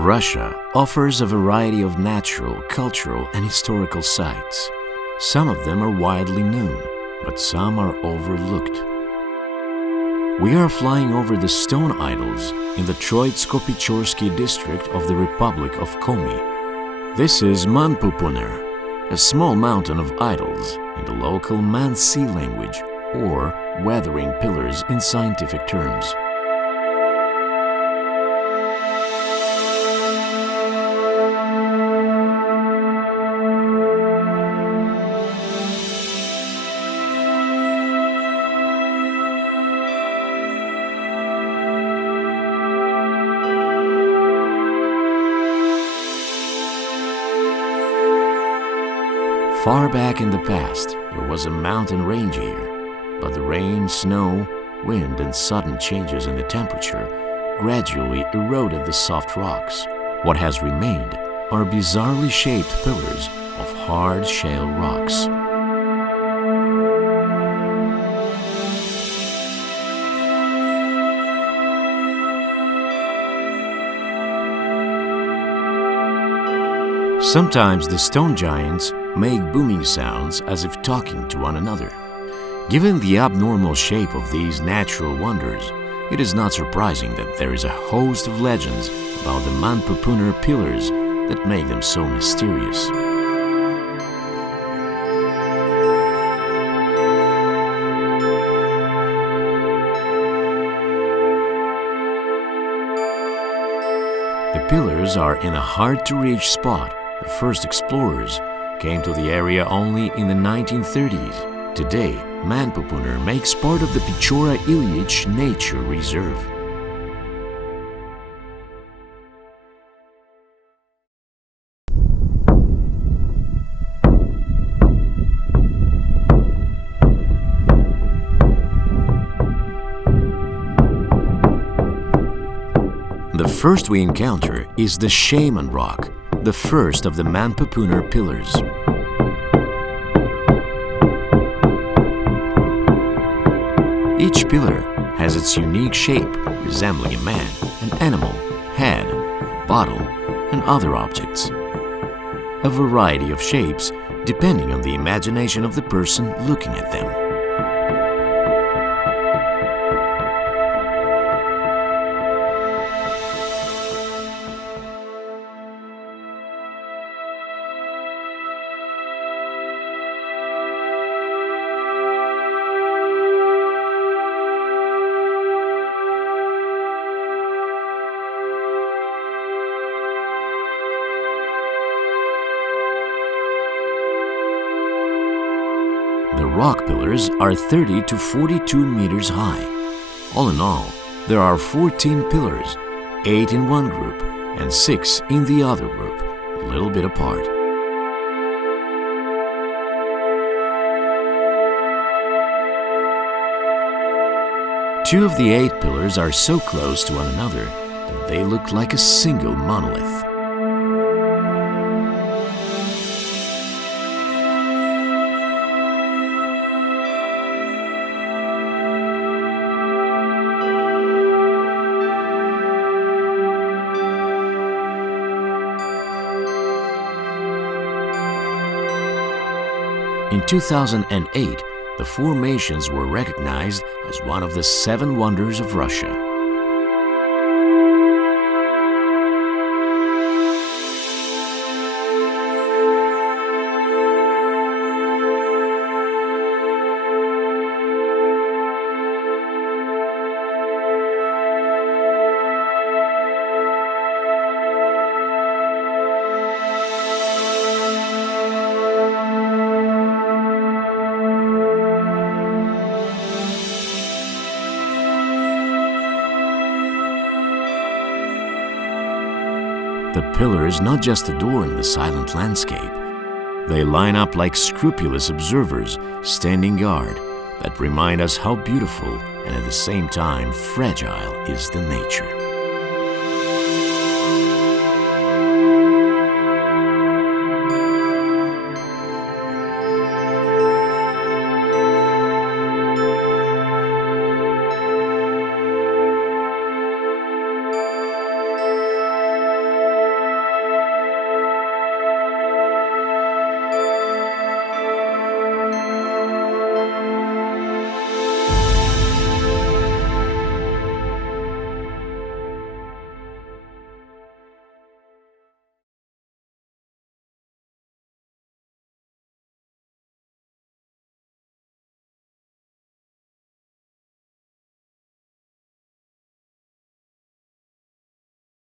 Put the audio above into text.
Russia offers a variety of natural, cultural, and historical sites. Some of them are widely known, but some are overlooked. We are flying over the stone idols in the Troitsko-Pechorsky district of the Republic of Komi. This is Manpupuner, a small mountain of idols in the local Mansi language, or weathering pillars in scientific terms. Far back in the past, there was a mountain range here, but the rain, snow, wind, and sudden changes in the temperature gradually eroded the soft rocks. What has remained are bizarrely shaped pillars of hard shale rocks. Sometimes the stone giants make booming sounds as if talking to one another. Given the abnormal shape of these natural wonders, it is not surprising that there is a host of legends about the Manpupuner pillars that make them so mysterious. The pillars are in a hard-to-reach spot. The first explorers came to the area only in the 1930s. Today, Manpupuner makes part of the Pechora Ilyich Nature Reserve. The first we encounter is the Shaman Rock, the first of the Manpupuner pillars. Each pillar has its unique shape, resembling a man, an animal, head, bottle, and other objects. A variety of shapes depending on the imagination of the person looking at them. The rock pillars are 30 to 42 meters high. All in all, there are 14 pillars, 8 in one group and 6 in the other group, a little bit apart. Two of the 8 pillars are so close to one another that they look like a single monolith. In 2008, the formations were recognized as one of the 7 wonders of Russia. The pillars not just adorn the silent landscape, they line up like scrupulous observers standing guard that remind us how beautiful and at the same time fragile is the nature.